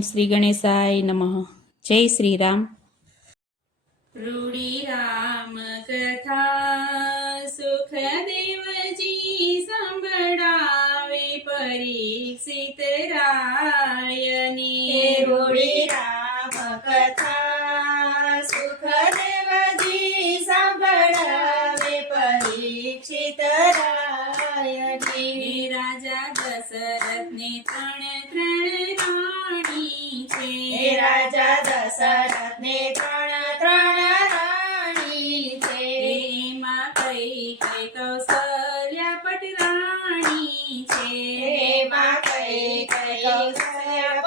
શ્રી ગણેશાય નમઃ. જય શ્રી રામ. રાજા દશરથને ત્રણ ત્રણ રાણી છે. એમાં કઈ કઈ કૌશલ્યા પટરાણી છે. એમાં કઈ કઈ કૌશલ્યા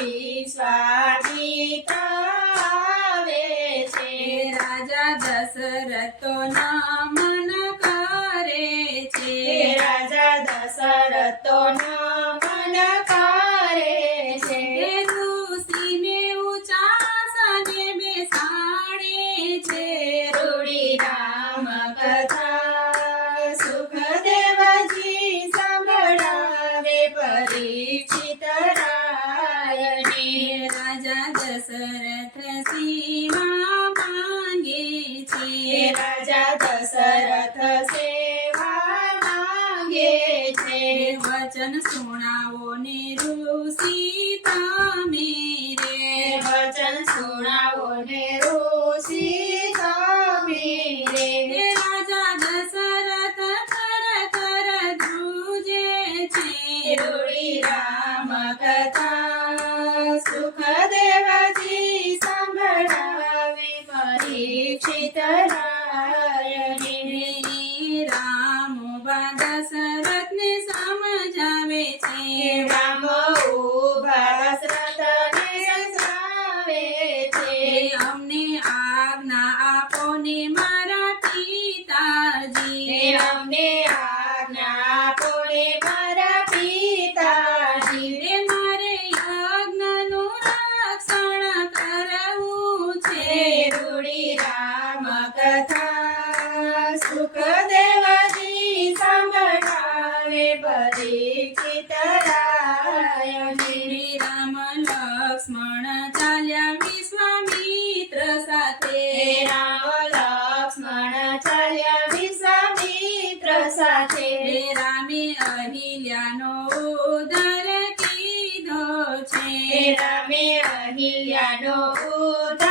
ગોરી સ્વામી તાવે છે રાજા દશરથો નમન કરે છે. રાજા દશરથો નમન તેણે રામ લક્ષ્મણ ચાલ્યા વિશ્વામિત્ર સાથે. રામ લક્ષ્મણ ચાલ્યા વિશ્વામિત્ર સાથે. રામે અહિલ્યાનો ઉદર કીધો છે. રામે અહિલ્યાનો ઉદર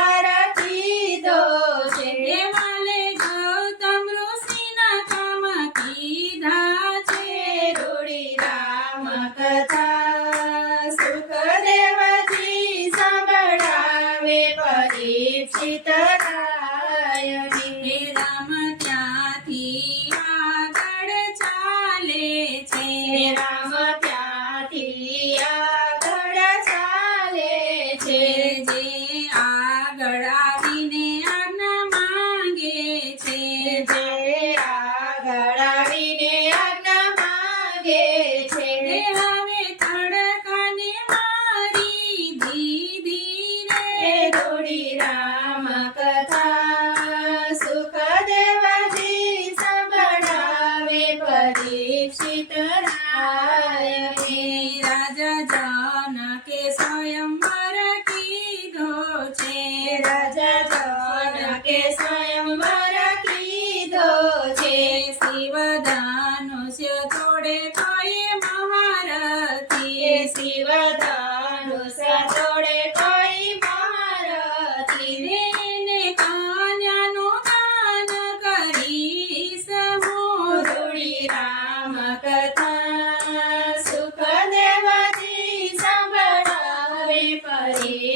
ali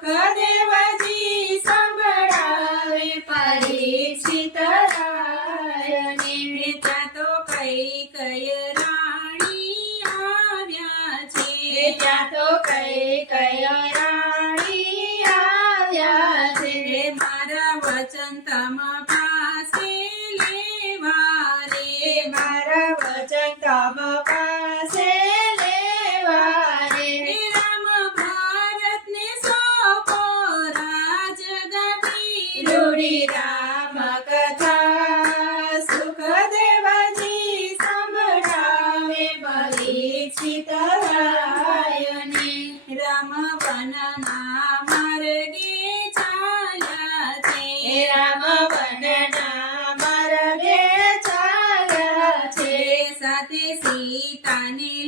和你妈 સાથે સીતાને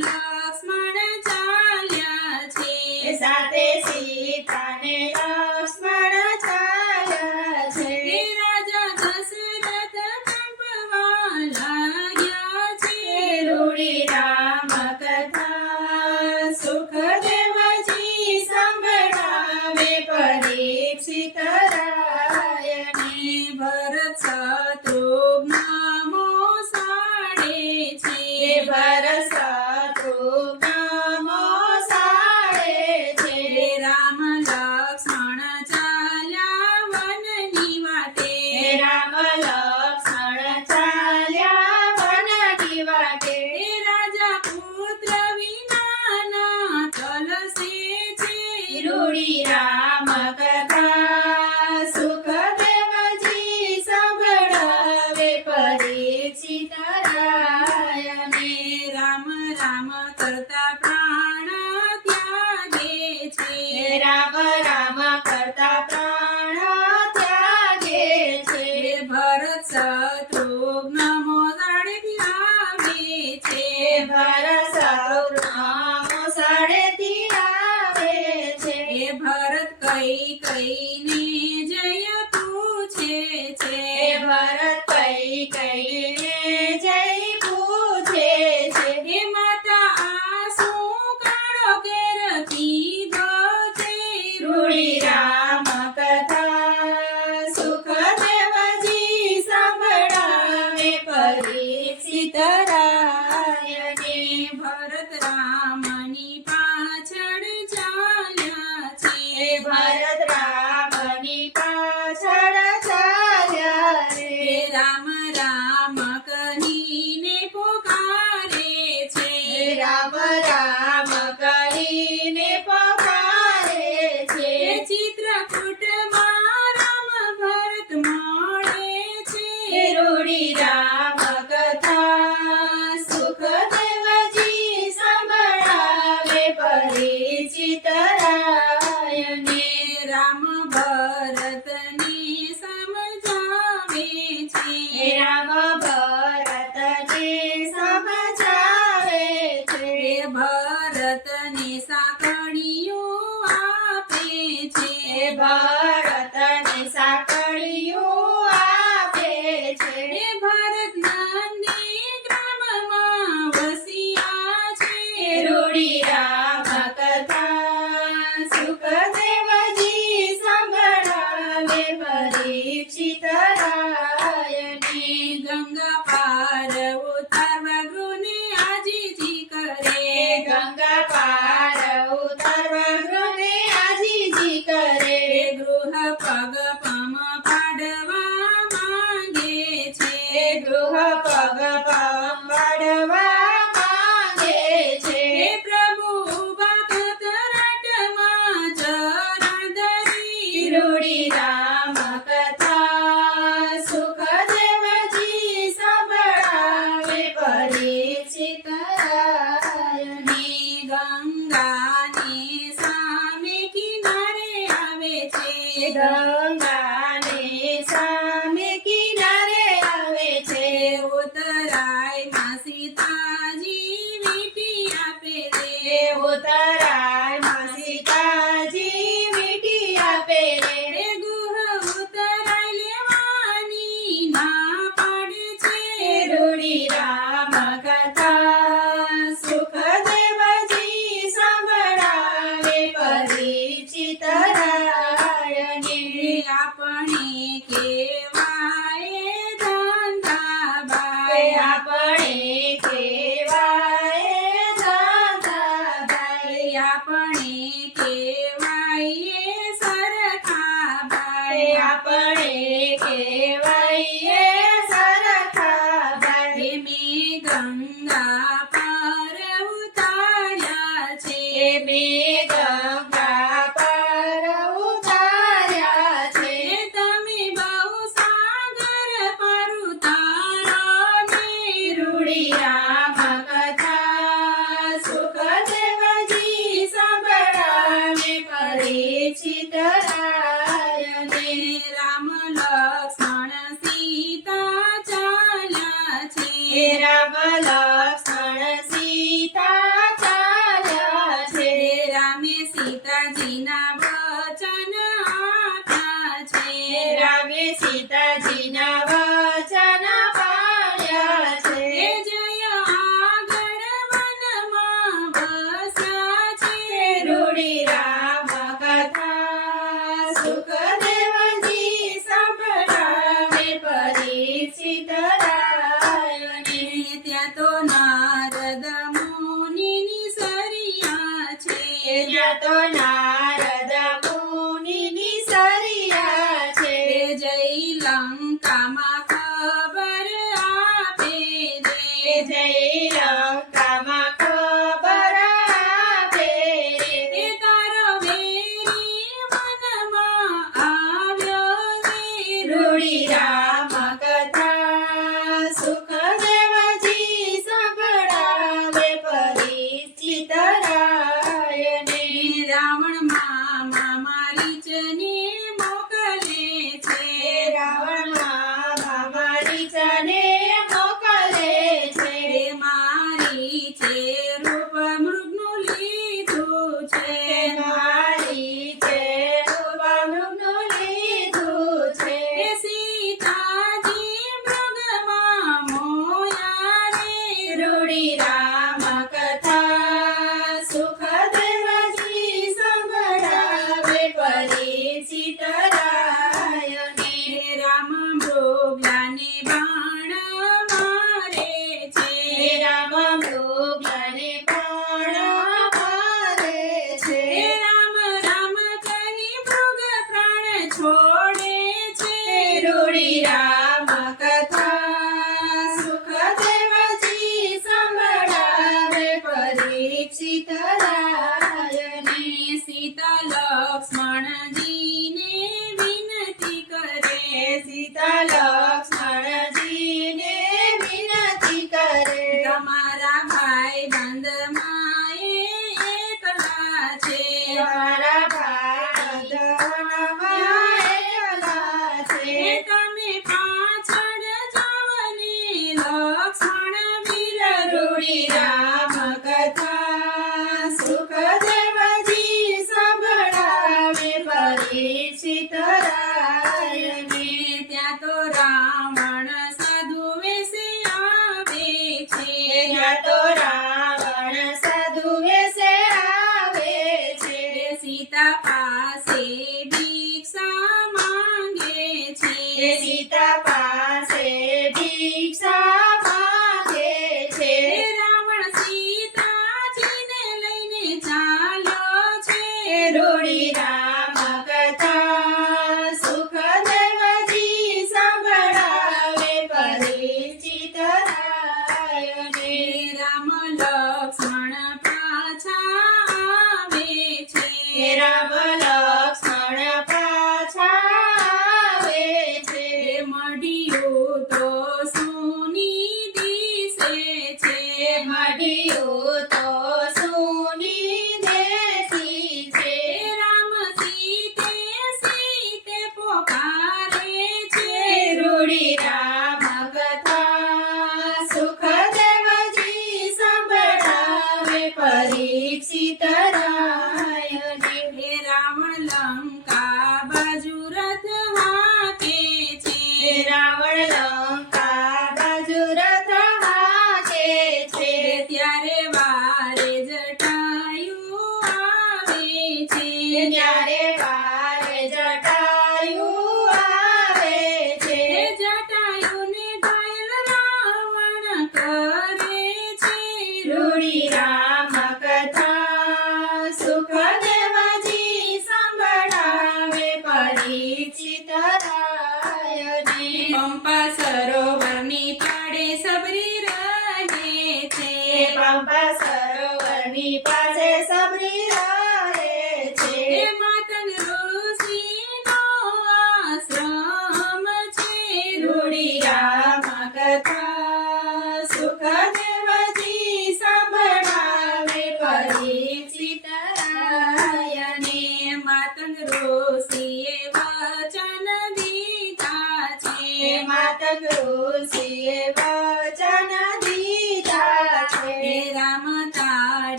સીતા લક્ષ્મણજીને વિનતી કરે સીતા લક્ષ્મણજીને 等待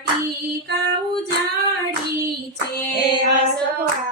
વાટિકા ઉજાડી છે.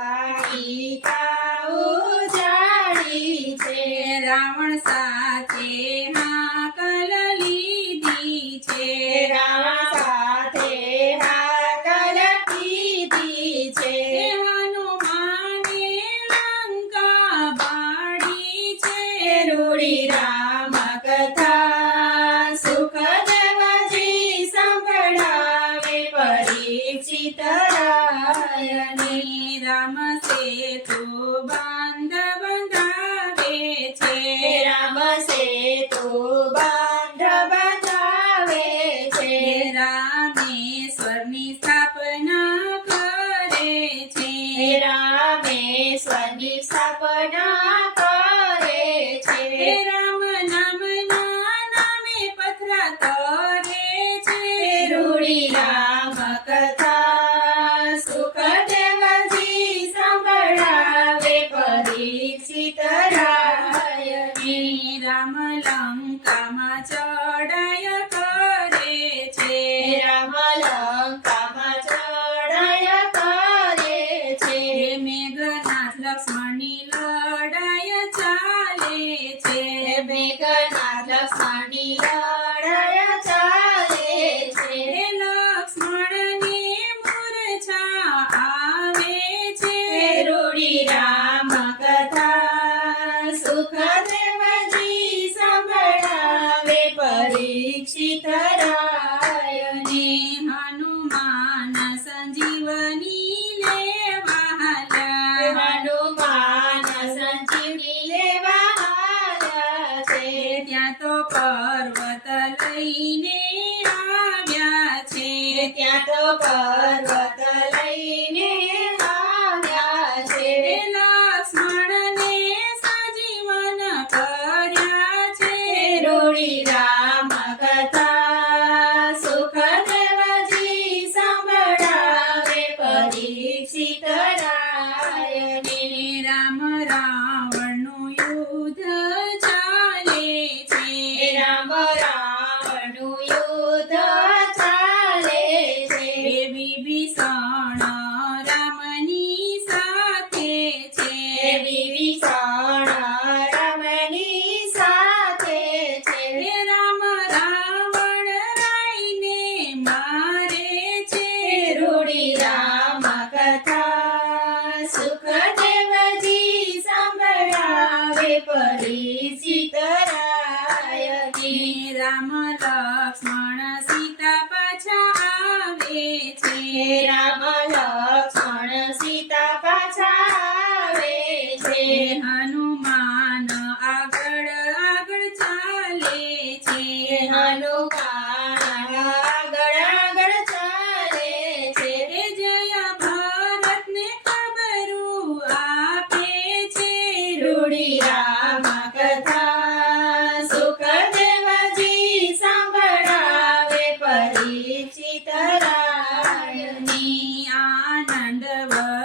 endeavor.